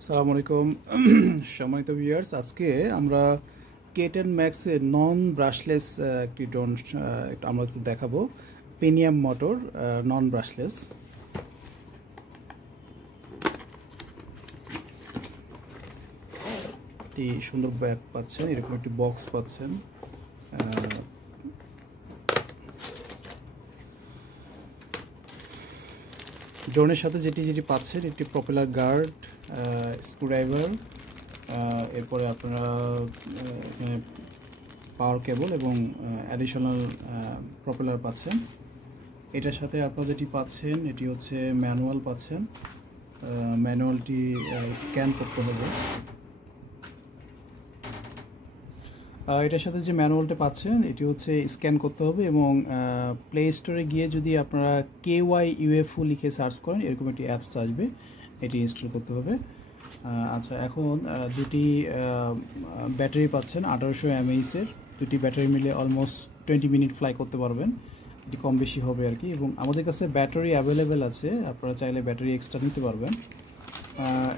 আসসালামু আলাইকুম সম্মানিত ভিউয়ার্স, আজকে আমরা K10 Max এর নন ব্রাশলেস একটি ড্রোন আমরা দেখাবো। পেনিয়াম মোটর নন ব্রাশলেস। একটি সুন্দর ব্যাগ পাচ্ছেন, এরকম একটি বক্স পাচ্ছেন। ড্রোনের সাথে যেটি পাচ্ছেন, একটি প্রপেলার গার্ড, স্ক্রুড্রাইভার, এরপরে আপনারা এখানে পাওয়ার কেবল এবং অ্যাডিশনাল প্রপেলার পাচ্ছেন। এটার সাথে আপনারা যেটি পাচ্ছেন এটি হচ্ছে ম্যানুয়াল পাচ্ছেন। ম্যানুয়ালটি স্ক্যান করতে হবে। এটার সাথে যে ম্যানুয়ালটা পাচ্ছেন এটি হচ্ছে স্ক্যান করতে হবে এবং প্লে স্টোরে গিয়ে যদি আপনারা KYUFO লিখে সার্চ করেন এরকম একটি অ্যাপস আসবে, এটি ইনস্টল করতে হবে। আচ্ছা, এখন দুটি ব্যাটারি পাচ্ছেন 1800 mAh এর। দুটি ব্যাটারি মিলে অলমোস্ট 20 মিনিট ফ্লাই করতে পারবেন, এটি কম বেশি হবে আর কি। এবং আমাদের কাছে ব্যাটারি অ্যাভেলেবেল আছে, আপনারা চাইলে ব্যাটারি এক্সট্রা নিতে পারবেন।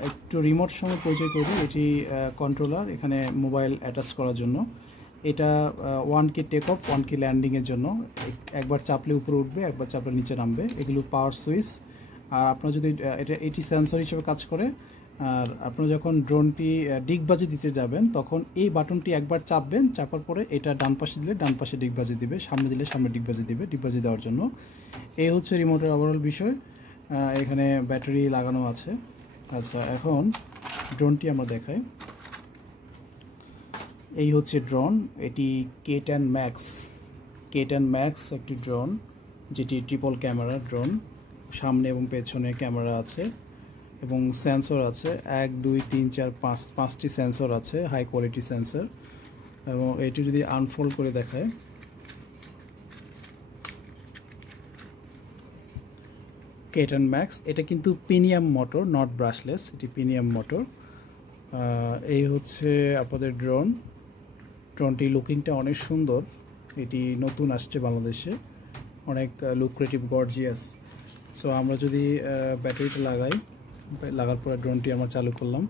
একটু রিমোট সঙ্গে পরিচয় করি। এটি কন্ট্রোলার, এখানে মোবাইল অ্যাটাচ করার জন্য। এটা 1K টেক অফ, 1K ল্যান্ডিংয়ের জন্য। একবার চাপলে উপরে উঠবে, একবার চাপলে নিচে নামবে। এগুলো পাওয়ার সুইচ। আর আপনার যদি এটি সেন্সর হিসেবে কাজ করে। আর আপনারা যখন ড্রোনটি ডিগবাজি দিতে যাবেন তখন এই বাটনটি একবার চাপবেন, চাপার পরে এটা ডান পাশে দিলে ডান পাশে ডিগবাজি দিবে, সামনে দিলে সামনে ডিগবাজি দিবে, ডিগবাজি দেওয়ার জন্য। এই হচ্ছে রিমোটের ওভারঅল বিষয়। এখানে ব্যাটারি লাগানো আছে। আচ্ছা, এখন ড্রোনটি আমরা দেখাই। এই হচ্ছে ড্রোন, এটি K10 Max। K10 Max একটি ড্রোন, যেটি ট্রিপল ক্যামেরা ড্রোন। সামনে এবং পেছনে ক্যামেরা আছে এবং সেন্সর আছে 1 2 3 4 5 5টি সেন্সর আছে, হাই কোয়ালিটি সেন্সর। এবং এটি যদি আনফোল্ড করে দেখায়, K10 Max, এটা কিন্তু প্রিমিয়াম মোটর, নট ব্রাশলেস, এটি প্রিমিয়াম মোটর। এই হচ্ছে আপনাদের ড্রোনটি লুকিংটা অনেক সুন্দর। এটি নতুন আসছে বাংলাদেশে, অনেক লুক্রেটিভ, গর্জিয়াস। সো আমরা যদি ব্যাটারিটা লাগার পরে ড্রোনটি আমরা চালু করলাম,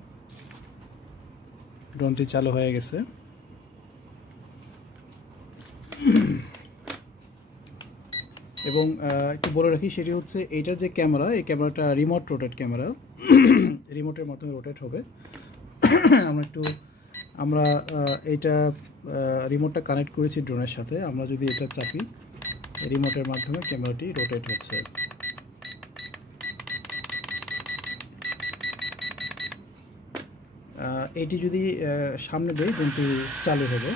ড্রোনটি চালু হয়ে গেছে। এবং একটু বলে রাখি, সেটি হচ্ছে এইটার যে ক্যামেরা, এই ক্যামেরাটা রিমোট রোটেট ক্যামেরা, রিমোটের মাধ্যমে রোটেট হবে। আমরা এইটা রিমোটটা কানেক্ট করেছি ড্রোনের সাথে। আমরা যদি এটা চাপি, রিমোটের মাধ্যমে ক্যামেরাটি রোটেট হচ্ছে। এটি যদি সামনে দেই, ড্রোনটি চালু হবে।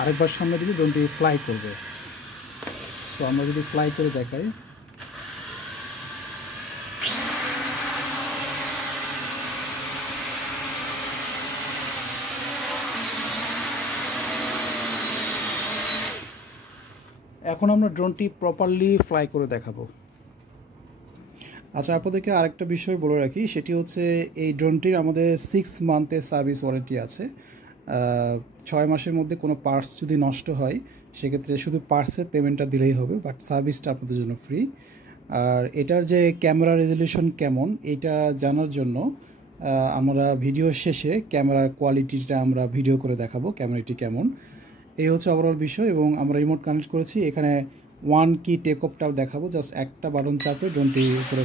আরেকবার সামনে দিলে ড্রোনটি ফ্লাই করবে। তো আমরা যদি ফ্লাই করে দেখাই, এখন আমরা ড্রোনটি প্রপারলি ফ্লাই করে দেখাবো। আচ্ছা, আপনাদেরকে আরেকটা বিষয় বলে রাখি, সেটি হচ্ছে এই ড্রোনটির আমাদের 6 মান্থের সার্ভিস ওয়ারেন্টি আছে। 6 মাসের মধ্যে কোনো পার্টস যদি নষ্ট হয় সেক্ষেত্রে শুধু পার্টসের পেমেন্টটা দিলেই হবে, বাট সার্ভিসটা আপনাদের জন্য ফ্রি। আর এটার যে ক্যামেরা রেজলিউশন কেমন, এটা জানার জন্য আমরা ভিডিও শেষে ক্যামেরার কোয়ালিটিটা আমরা ভিডিও করে দেখাবো, ক্যামেরাটি কেমন। এই হচ্ছে ওভারঅল বিষয়। এবং আমরা রিমোট কানেক্ট করেছি, এখানে 1K টেক অফটা দেখাবো। জাস্ট একটা বাটন চাপে ড্রোনটি উপরে